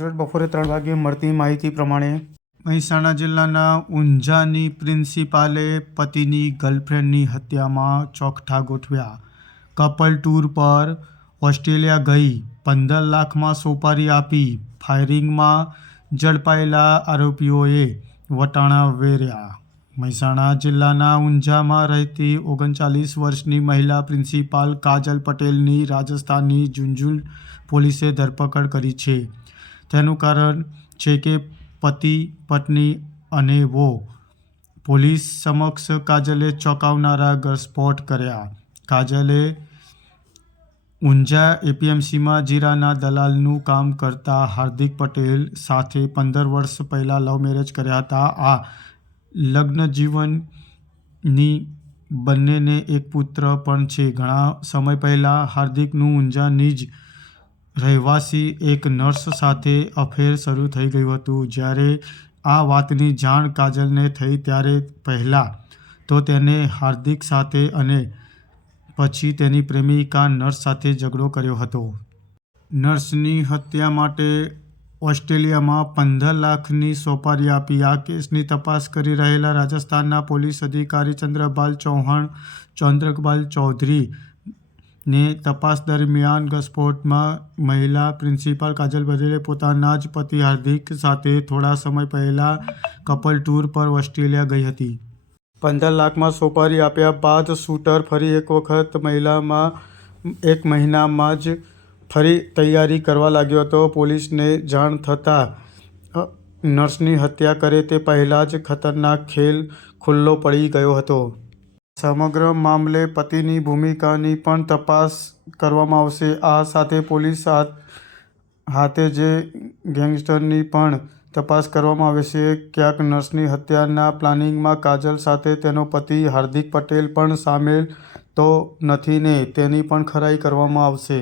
રોજ બપોરે 3 વાગ્યે મળતી માહિતી પ્રમાણે મહેસાણા જિલ્લાના ઊંઝાની પ્રિન્સિપાલે પતિની ગર્લફ્રેન્ડની હત્યામાં ચોકઠા ગોઠવ્યા. કપલ ટૂર પર ઓસ્ટ્રેલિયા ગઈ, 15 લાખમાં સોપારી આપી ફાયરિંગમાં ઝડપાયેલા આરોપીઓએ વટાણા વેર્યા. મહેસાણા જિલ્લાના ઊંઝામાં રહેતી 39 વર્ષની મહિલા પ્રિન્સિપાલ કાજલ પટેલની રાજસ્થાનની ઝુંઝુનુ પોલીસે ધરપકડ કરી છે. તેનું કારણ છે કે પતિ, પત્ની અને વો. પોલીસ સમક્ષ કાજલે ચોંકાવનારા ઘરસ્ફોટ કર્યા. કાજલે ઊંઝા એપીએમસીમાં જીરાના દલાલનું કામ કરતા હાર્દિક પટેલ સાથે 15 વર્ષ પહેલાં લવ મેરેજ કર્યા હતા. આ લગ્નજીવનની બંનેને એક પુત્ર પણ છે. ઘણા સમય પહેલાં હાર્દિકનું ઊંઝાની જ રહેવાસી એક નર્સ સાથે અફેર શરૂ થઈ ગયું હતું. જ્યારે આ વાતની જાણ કાજલને થઈ ત્યારે પહેલાં તો તેને હાર્દિક સાથે અને પછી તેની પ્રેમિકા નર્સ સાથે ઝઘડો કર્યો હતો. નર્સની હત્યા માટે ઓસ્ટ્રેલિયામાં 15 લાખની સોપારી આપી. આ કેસની તપાસ કરી રહેલા રાજસ્થાનના પોલીસ અધિકારી ચંદ્રકપાલ ચૌધરી ને તપાસ દરમિયાન ઘરસ્ફોટમાં મહિલા પ્રિન્સિપાલ કાજલ પટેલે પોતાના જ પતિ હાર્દિક સાથે થોડા સમય પહેલા કપલ ટૂર પર ઓસ્ટ્રેલિયા ગઈ હતી. 15 લાખમાં સોપારી આપ્યા બાદ શૂટર ફરી એક વખત એક મહિનામાં જ ફરી તૈયારી કરવા લાગ્યો હતો. પોલીસને જાણ થતાં નર્સની હત્યા કરે તે પહેલાં જ ખતરનાક ખેલ ખુલ્લો પડી ગયો હતો. સમગ્ર મામલે પતિની ભૂમિકાની પણ તપાસ કરવામાં આવશે. આ સાથે પોલીસ હાથે જ ગેંગસ્ટરની પણ તપાસ કરવામાં આવશે. ક્યાંક નર્સની હત્યાના પ્લાનિંગમાં કાજલ સાથે તેનો પતિ હાર્દિક પટેલ પણ સામેલ તો નથી ને તેની પણ ખરાઈ કરવામાં આવશે.